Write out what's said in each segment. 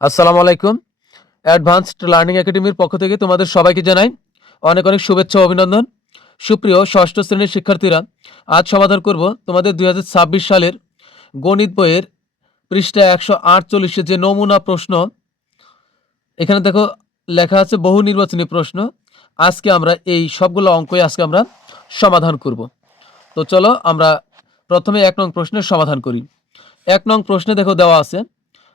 আসসালামু আলাইকুম। Advanced learning একাডেমির পক্ষ থেকে তোমাদের সবাইকে জানাই অনেক অনেক শুভেচ্ছা ও অভিনন্দন। সুপ্রিয় ষষ্ঠ শ্রেণীর শিক্ষার্থীরা, আজ সমাধান করব তোমাদের 2026 সালের গণিত বইয়ের পৃষ্ঠা 148 যে নমুনা প্রশ্ন। এখানে দেখো লেখা আছে বহু নির্বাচনী প্রশ্ন। আজকে আমরা এই সবগুলো অঙ্কই আজকে আমরা সমাধান করব। তো চলো আমরা প্রথমে 1 নং প্রশ্নের সমাধান করি। 1 নং প্রশ্নে দেখো দেওয়া আছে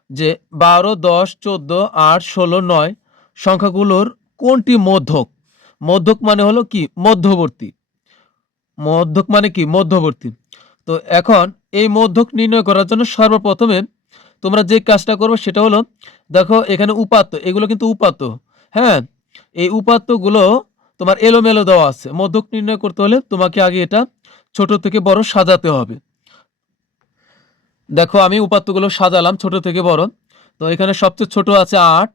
যে 12, 10, 14, 8, 16, 9 সংখ্যাগুলোর কোনটি মধ্যক? মধ্যক মানে হলো কি মধ্যবর্তী। মধ্যক মানে কি মধ্যবর্তী। তো এখন এই মধ্যক নির্ণয় করার জন্য সর্বপ্রথমে তোমরা যে কাজটা করবে সেটা হলো, দেখো এখানে উপাত্ত, এগুলো কিন্তু উপাত্ত। হ্যাঁ, এই উপাত্তগুলো তোমার এলোমেলো দেওয়া আছে। মধ্যক নির্ণয় করতে হলে তোমাকে আগে এটা ছোট থেকে বড় সাজাতে হবে। দেখো আমি উপাত্তগুলো সাজালাম ছোট থেকে বড়। তো এখানে সবচেয়ে ছোট আছে 8,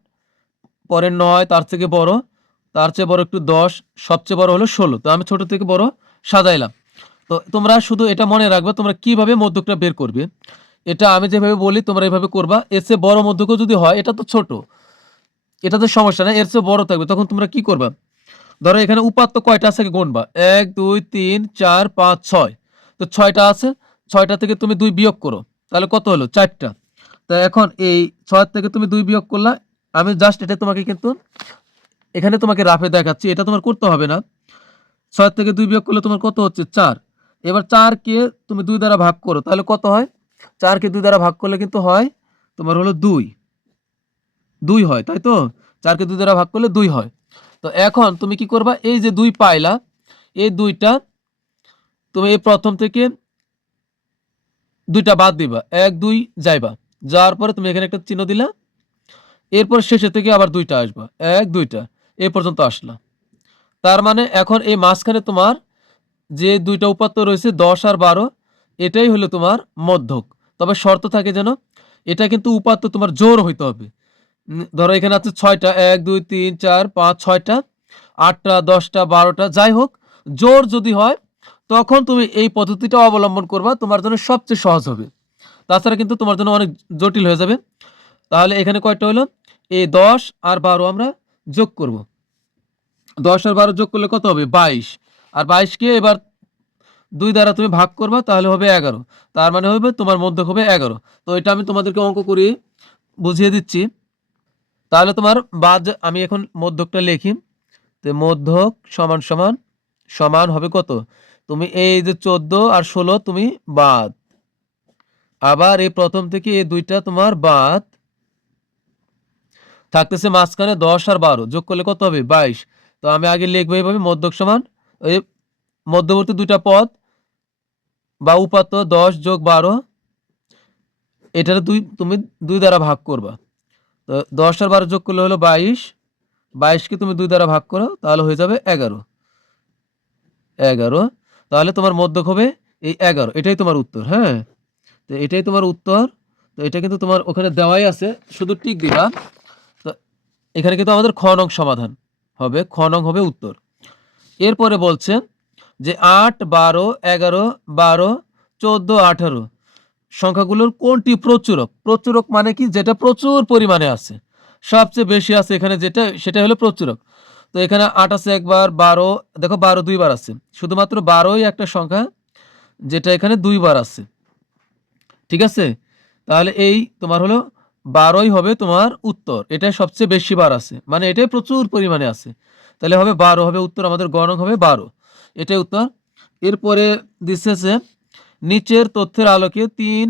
পরে 9, তার থেকে বড়, তার চেয়ে বড় একটু 10, সবচেয়ে বড় হলো 16। তো আমি ছোট থেকে বড় সাজাইলাম। তো তোমরা শুধু এটা মনে রাখবে তোমরা কিভাবে মধ্যকটা বের করবে। এটা আমি যেভাবে বলি তোমরা এভাবে করবা। এর চেয়ে বড় মধ্যকও যদি হয়, এটা তো ছোট, এটা তো সমস্যা না, এর চেয়ে বড় থাকবে, তখন তোমরা কি করবা? ধরো এখানে উপাত্ত কয়টা আছে গুনবা, 1, 2, 3, 4, 5, 6। তো 6টা আছে, 6টা থেকে তুমি 2 বিয়োগ করো, তাহলে কত হলো? 4টা। তো এখন এই 6 থেকে তুমি 2 বিয়োগ করলা। আমি জাস্ট এটা তোমাকে কিন্তু এখানে তোমাকে রাফে দেখাচ্ছি, এটা তোমার করতে হবে না। 6 থেকে 2 বিয়োগ করলে তোমার কত হচ্ছে? 4। এবার 4 কে তুমি 2 দ্বারা ভাগ করো, তাহলে কত হয়? 4 কে 2 দ্বারা ভাগ করলে কিন্তু হয় তোমার হলো 2। 2 হয়, তাই তো? 4 কে 2 দ্বারা ভাগ করলে 2 হয়। তো এখন তুমি কি করবা? এই যে 2 পাইলা, এই 2টা তুমি এই প্রথম থেকে 2টা বাদ দিবা, 1, 2 যাইবা, যাওয়ার পরে তুমি এখানে একটা চিহ্ন দিলা। এরপর শেষে থেকে আবার 2টা আসবা, 1, 2টা এ পর্যন্ত আসলা। তার মানে এখন এই মাঝখানে তোমার যে 2টা উপাত্ত রয়েছে 10 আর 12, এটাই হলো তোমার মধ্যক। তবে শর্ত থাকে যেন এটা কিন্তু উপাত্ত তোমার জোড় হইতে হবে। ধরো এখানে আছে 6টা, 1, 2, 3, 4, 5, 6টা, 8টা, 10টা, 12টা, যাই হোক জোড় যদি হয় তখন তুমি এই পদ্ধতিটা অবলম্বন করবা, তোমার জন্য সবচেয়ে সহজ হবে। তাছাড়া কিন্তু তোমার জন্য অনেক জটিল হয়ে যাবে। তাহলে এখানে কয়টা হলো? এই 10 আর 12 আমরা যোগ করব। 10 আর 12 যোগ করলে কত হবে? 22। আর 22 কে এবার 2 দ্বারা তুমি ভাগ করবা, তাহলে হবে 11। তার মানে হবে তোমার মধ্যক হবে 11। তো এটা আমি তোমাদেরকে অঙ্ক করে বুঝিয়ে দিচ্ছি। তাহলে তোমার বাদ, আমি এখন মধ্যকটা লিখি। তো মধ্যক সমান সমান সমান হবে কত? তুমি এই যে 14 আর 16 তুমি বাদ, আবার এই প্রথম থেকে এই 2টা তোমার বাদ, থাকতেছে মাঝখানে 10 আর 12 যোগ করলে কত হবে? 22। তো আমি আগে লিখবো এইভাবে, মধ্যক সমান এই মধ্যবর্তী 2টা পদ বা উপাত্ত 10 যোগ 12, এটার তুমি 2 দ্বারা ভাগ করবা। তো 10 আর 12 যোগ করলে হলো 22। 22 কে তুমি 2 দ্বারা ভাগ করো, তাহলে হয়ে যাবে 11। 11, তাহলে তোমার মধ্যক হবে এই 11। এটাই তোমার উত্তর। হ্যাঁ, তো এটাই তোমার উত্তর। তো এটা কিন্তু তোমার ওখানে দেওয়াই আছে, শুধু টিক দিবা। তো এখানে কিন্তু আমাদের খ নং সমাধান হবে, খ নং হবে উত্তর। এরপরে বলছে যে 8, 12, 11, 12, 14, 18 সংখ্যাগুলোর কোনটি প্রচুরক? প্রচুরক মানে কি? যেটা প্রচুর পরিমাণে আছে, সবচেয়ে বেশি আছে এখানে যেটা, সেটা হলো প্রচুরক। তো এখানে 8 আছে একবার, 12 দেখো 12 দুইবার আছে, শুধুমাত্র 12ই একটা সংখ্যা যেটা এখানে দুইবার আছে। ঠিক আছে, তাহলে এই তোমার হলো 12ই হবে তোমার উত্তর। এটাই সবচেয়ে বেশি বার আছে, মানে এটাই প্রচুর পরিমাণে আছে, তাহলে হবে 12 হবে উত্তর। আমাদের গ নং হবে 12, এটাই উত্তর। এরপরে দিচ্ছে নিচের তথ্যের আলোকে 3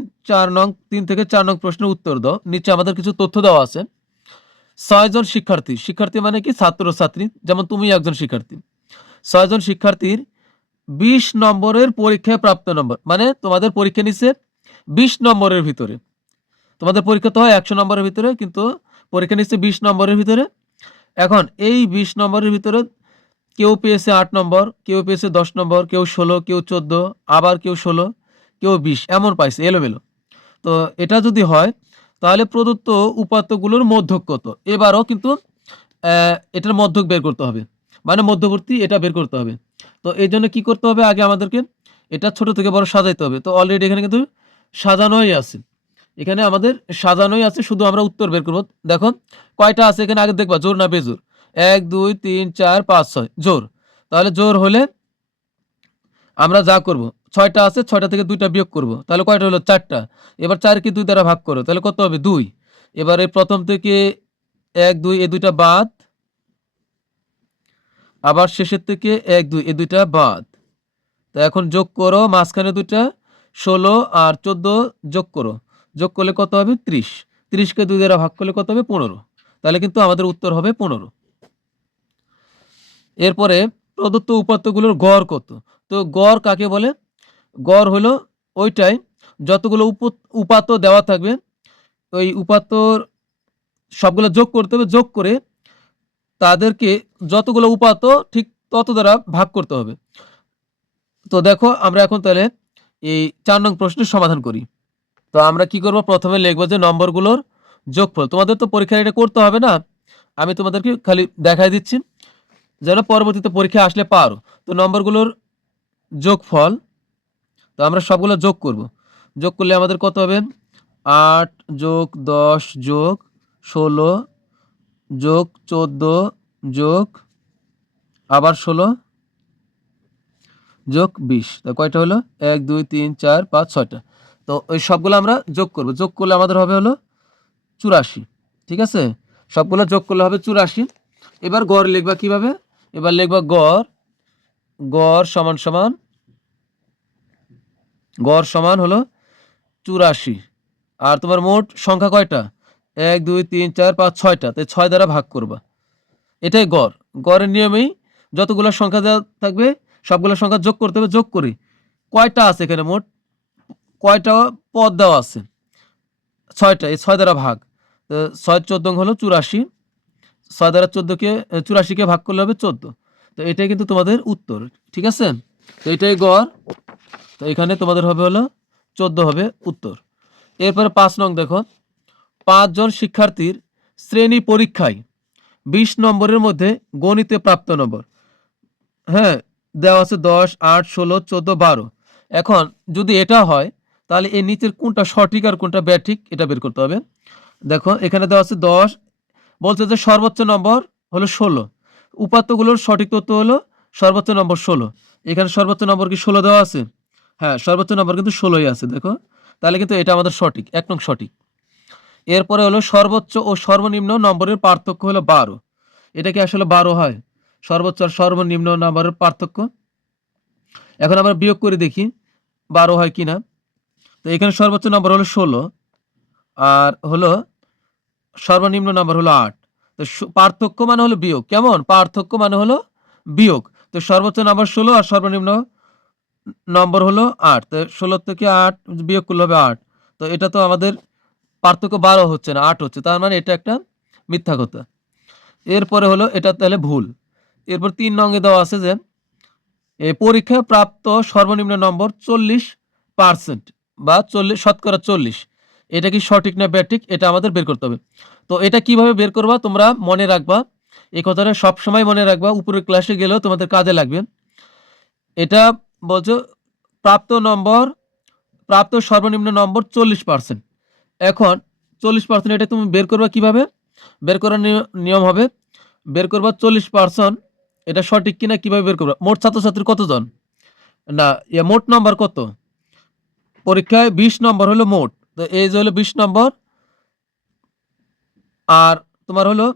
থেকে 4 নং প্রশ্নের উত্তর দাও। নিচে আমাদের কিছু তথ্য দেওয়া আছে। 6 জন শিক্ষার্থী, শিক্ষার্থী মানে কি? ছাত্র ছাত্রী, যেমন তুমি একজন শিক্ষার্থী। 6 জন শিক্ষার্থীর 20 নম্বরের পরীক্ষায় প্রাপ্ত নম্বর, মানে তোমাদের পরীক্ষা নিচ্ছে 20 নম্বরের ভিতরে। তোমাদের পরীক্ষা তো হয় 100 নম্বরের ভিতরে, কিন্তু পরীক্ষা নিচ্ছে 20 নম্বরের ভিতরে। এখন এই 20 নম্বরের ভিতরে কেউ পেয়েছে 8 নম্বর, কেউ পেয়েছে 10 নম্বর, কেউ 16, কেউ 14, আবার কেউ 16, কেউ 20, এমন পাইছে এলোমেলো। তো এটা যদি হয় তাহলে প্রদত্ত উপাত্তগুলোর মধ্যক কত? এবারও কিন্তু এটার মধ্যক বের করতে হবে, মানে মধ্যবর্তী এটা বের করতে হবে। তো এই জন্য কি করতে হবে? আগে আমাদেরকে এটা ছোট থেকে বড় সাজাইতে হবে। তো অলরেডি এখানে কিন্তু সাজানোই আছে। এখানে আমাদের সাজানোই আছে, শুধু আমরা উত্তর বের করব। দেখো কয়টা আছে এখানে, আগে দেখবা জোর না বেজোর। 1 2 3 4 5 6 জোর। তাহলে জোর হলে আমরা যা করব, 6টা আছে, 6টা থেকে 2টা বিয়োগ করব, তাহলে কয়টা হলো 4টা। এবার 4 কে 2 দ্বারা ভাগ করো, তাহলে কত হবে 2। এবারে প্রথম থেকে 1 2 এই দুইটা বাদ, আবার শেষের থেকে 1 2 এই দুইটা বাদ। তো এখন যোগ করো মাঝখানে দুইটা, 16 আর 14 যোগ করো, যোগ করলে কত হবে 30। 30 কে 2 দ্বারা ভাগ করলে কত হবে 15। তাহলে কিন্তু আমাদের উত্তর হবে 15। এরপরে প্রদত্ত উপাত্তগুলোর গড় কত? তো গড় কাকে বলে? গড় হলো ওইটাই যতগুলো উপাত্ত দেওয়া থাকবে, ওই উপাত্তর সবগুলো যোগ করতে হবে, যোগ করে তাদেরকে যতগুলো উপাত্ত ঠিক তত দ্বারা ভাগ করতে হবে। তো দেখো আমরা এখন তাহলে এই 4 নং প্রশ্নের সমাধান করি। তো আমরা কি করব, প্রথমে লিখব যে নম্বরগুলোর যোগফল। তোমাদের তো পরীক্ষায় এটা করতে হবে না, আমি তোমাদেরকে খালি দেখাই দিচ্ছি যেন পরবর্তীতে পরীক্ষা আসলে পারো। তো নম্বরগুলোর যোগফল, তো আমরা সবগুলো যোগ করব। যোগ করলে আমাদের কত হবে, 8 যোগ 10 যোগ 16 যোগ 14 যোগ আবার 16 যোগ 20। তো কয়টা হলো, 1 2 3 4 5 6টা। তো ওই সবগুলো আমরা যোগ করব, যোগ করলে আমাদের হবে হলো 84। ঠিক আছে, সবগুলো যোগ করলে হবে 84। এবার গড় লিখবা কিভাবে, এবার লিখবা গড়, গড় সমান সমান, গড় সমান হলো 84। আর তোমার মোট সংখ্যা কয়টা, 1 2 3 4 5 6টা, তাই 6 দ্বারা ভাগ করবা। এটাই গড়। গড়ের নিয়মেই যতগুলো সংখ্যা দেওয়া থাকবে সবগুলো সংখ্যা যোগ করতে হবে, যোগ করি কয়টা আছে এখানে মোট, কয়টা পদ দেওয়া আছে 6টা, এই 6 দ্বারা ভাগ। 6 14 হলো 84, 6 দ্বারা 84কে ভাগ করলে হবে 14। তো এটাই কিন্তু তোমাদের উত্তর। ঠিক আছে, তো এটাই গড়। তো এখানে তোমাদের হবে হলো 14 হবে উত্তর। এরপরে 5 নং দেখো, 5 জন শিক্ষার্থীর শ্রেণী পরীক্ষায় 20 নম্বরের মধ্যে গণিতে প্রাপ্ত নম্বর, হ্যাঁ দেওয়া আছে 10 8 16 14 12। এখন যদি এটা হয় তাহলে এই নিচের কোনটা সঠিক আর কোনটা ব্যাঠিক এটা বের করতে হবে। দেখো এখানে দেওয়া আছে 10, বলছে যে সর্বোচ্চ নম্বর হলো 16, উপাত্তগুলোর সঠিক তথ্য হলো সর্বোচ্চ নম্বর 16। এখানে সর্বোচ্চ নম্বর কি 16 দেওয়া আছে? হ্যাঁ, সর্বোচ্চ নম্বর কিন্তু 16ই আছে। দেখো তাহলে কিন্তু এটা আমাদের সঠিক, 1 নং সঠিক। এরপরে হলো সর্বোচ্চ ও সর্বনিম্ন নম্বরের পার্থক্য হলো 12। এটা কি আসলে 12 হয়? সর্বোচ্চ আর সর্বনিম্ন নম্বরের পার্থক্য। এখন আমরা বিয়োগ করে দেখি 12 হয় কিনা। তো এখানে সর্বোচ্চ নম্বর হলো 16 আর হলো সর্বনিম্ন নম্বর হলো 8। তো পার্থক্য মানে হলো বিয়োগ, কেমন, পার্থক্য মানে হলো বিয়োগ। তো সর্বোচ্চ নম্বর 16 আর সর্বনিম্ন নম্বর হলো 8। তো 16 থেকে 8 বিয়োগ করলে হবে 8। তো এটা তো আমাদের পার্থক্য 12 হচ্ছে না, 8 হচ্ছে, তার মানে এটা একটা মিথ্যা কথা। এরপরে হলো এটা তাহলে ভুল। এরপর 3 নঙ্গে দেওয়া আছে যে পরীক্ষায় প্রাপ্ত সর্বনিম্ন নম্বর 40% বা 40%। এটা কি সঠিক না ব্যাঠিক, এটা আমাদের বের করতে হবে। তো এটা কিভাবে বের করবা তোমরা মনে রাখবা, এই কথাটা সবসময় মনে রাখবা, উপরের ক্লাসে গেলেও তোমাদের কাজে লাগবে। এটা বলছো প্রাপ্ত সর্বনিম্ন নম্বর 40%। এখন 40% এটা তুমি বের করবা কিভাবে, বের করার নিয়ম হবে, বের করবা 40% এটা সঠিক কিনা কিভাবে বের করবা, মোট ছাত্রছাত্রী কতজন, না মোট নাম্বার কত, পরীক্ষায় 20 নম্বর হলো মোট, তো এই যে হলো 20 নম্বর, আর তোমার হলো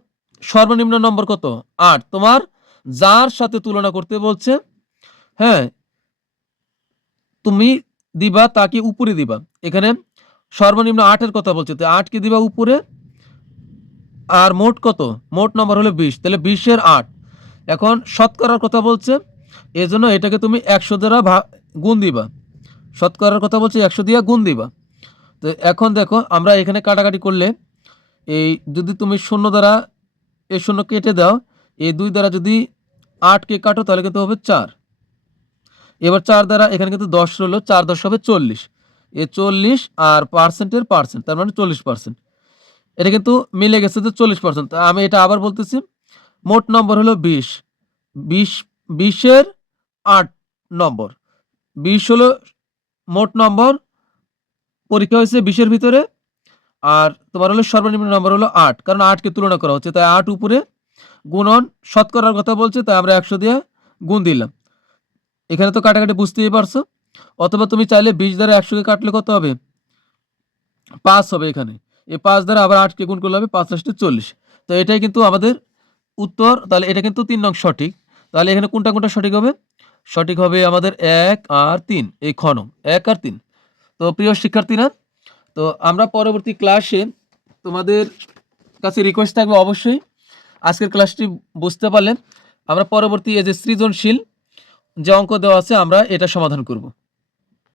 সর্বনিম্ন নম্বর কত 8, তোমার যার সাথে তুলনা করতে বলছে, হ্যাঁ তুমি দিবা তাকে উপরে দিবা। এখানে সর্বনিম্ন 8 এর কথা বলছে, তো 8 কে দিবা উপরে, আর মোট কত, মোট নম্বর হলো 20, তাহলে 20 এর 8। এখন শতকরার কথা বলছে, এজন্য এটাকে তুমি 100 দ্বারা গুণ দিবা, শতকরার কথা বলছে 100 দিয়ে গুণ দিবা। তো এখন দেখো আমরা এখানে কাটাকাটি করলে, এই যদি তুমি 0 দ্বারা এই 0 কেটে দাও, এই 2 দ্বারা যদি 8 কে কাটো তাহলে কিন্তু হবে 4। এবার 4 দ্বারা এখানে কিন্তু 10 হলো, 4 10 হবে 40, এই 40 আর পার্সেন্টের পার্সেন্ট, তার মানে 40%। এটা কিন্তু মিলে গেছে যে 40%। আমি এটা আবার বলতেছি, মোট নম্বর হলো 20, 20 এর 8 নম্বর, 20 হলো মোট নম্বর, পরীক্ষা হয়েছে 20 এর ভিতরে আর তোমার হলো সর্বনিম্ন নম্বর হলো 8, কারণ 8কে তুলনা করা হচ্ছে, তাই 8 উপরে গুণন শতকরার কথা বলছে, তাই আমরা 100 দিয়ে গুণ দিলাম। এখানে তো কাটাকাটি বুঝতেই পারছো। অথবা তুমি চাইলে 20 দ্বারা 100কে কাটলে কত হবে? 5 হবে এখানে। এই 5 দ্বারা আবার 8কে গুণ করলে হবে 5 × 40। তো এটাই কিন্তু আমাদের উত্তর। তাহলে এটা কিন্তু 3 নং সঠিক। তাহলে এখানে কোনটা কোনটা সঠিক হবে? সঠিক হবে আমাদের 1 আর 3, এই খ নং 1 আর 3। তো প্রিয় শিক্ষার্থীরা, তো আমরা পরবর্তী ক্লাসে তোমাদের কাছে রিকোয়েস্ট থাকবে অবশ্যই আজকের ক্লাসটি বুঝতে পারলে আমরা পরবর্তী এই যে সৃজনশীল যে অঙ্ক দেওয়া আছে আমরা এটা সমাধান করব।